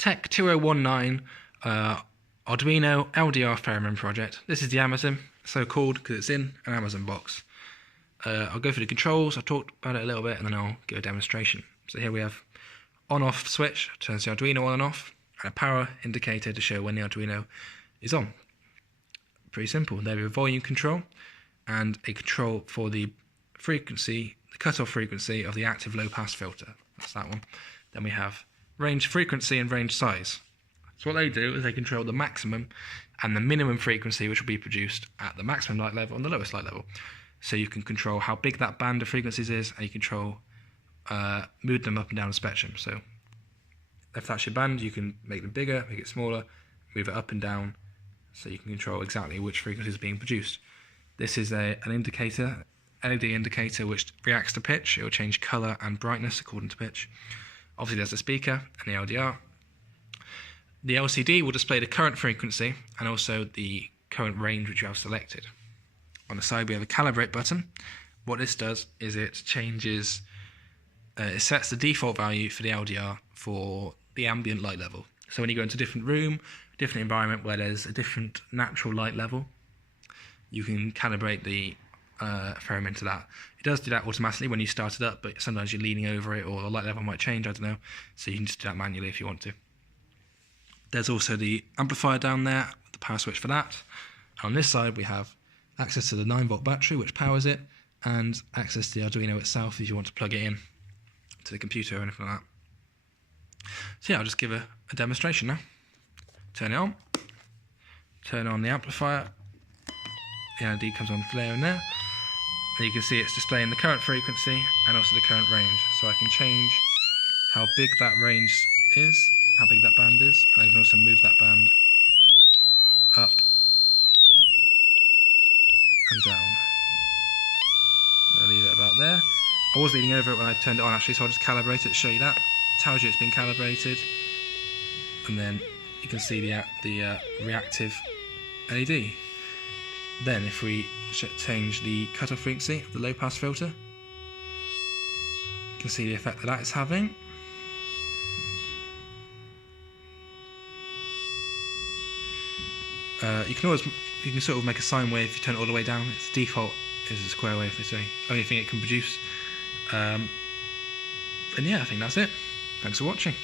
TECH2019 Arduino LDR Theremin project. This is the Amazon, so called because it's in an Amazon box. I'll go through the controls, I'll talk about it a little bit, and then I'll give a demonstration. So here we have on-off switch, turns the Arduino on and off, and a power indicator to show when the Arduino is on. Pretty simple. There we have volume control and a control for the frequency, the cutoff frequency of the active low-pass filter. That's that one. Then we have range frequency and range size. So what they do is they control the maximum and the minimum frequency which will be produced at the maximum light level and the lowest light level. So you can control how big that band of frequencies is, and you control move them up and down the spectrum. So if that's your band, you can make them bigger, make it smaller, move it up and down, so you can control exactly which frequency is being produced. This is an indicator, LED indicator, which reacts to pitch. It will change colour and brightness according to pitch. Obviously there's the speaker and the LDR. The LCD will display the current frequency and also the current range which you have selected. On the side we have a calibrate button. What this does is it changes, it sets the default value for the LDR for the ambient light level. So when you go into a different room, different environment where there's a different natural light level, you can calibrate the Theremin to that. It does do that automatically when you start it up, but sometimes you're leaning over it or the light level might change, I don't know, so you can just do that manually if you want to. There's also the amplifier down there, the power switch for that. On this side we have access to the 9-volt battery which powers it, and access to the Arduino itself if you want to plug it in to the computer or anything like that. So yeah, I'll just give a demonstration now. Turn it on, turn on the amplifier, the LED comes on there and there. Then you can see it's displaying the current frequency and also the current range. So I can change how big that range is, how big that band is, and I can also move that band up and down. So I'll leave it about there. I was leaning over it when I turned it on actually, so I'll just calibrate it to show you that. It tells you it's been calibrated, and then you can see the reactive LED. Then if we change the cutoff frequency of the low pass filter, you can see the effect that is having. You can sort of make a sine wave if you turn it all the way down. Its default is a square wave, they say. Only thing it can produce. And yeah, I think that's it. Thanks for watching.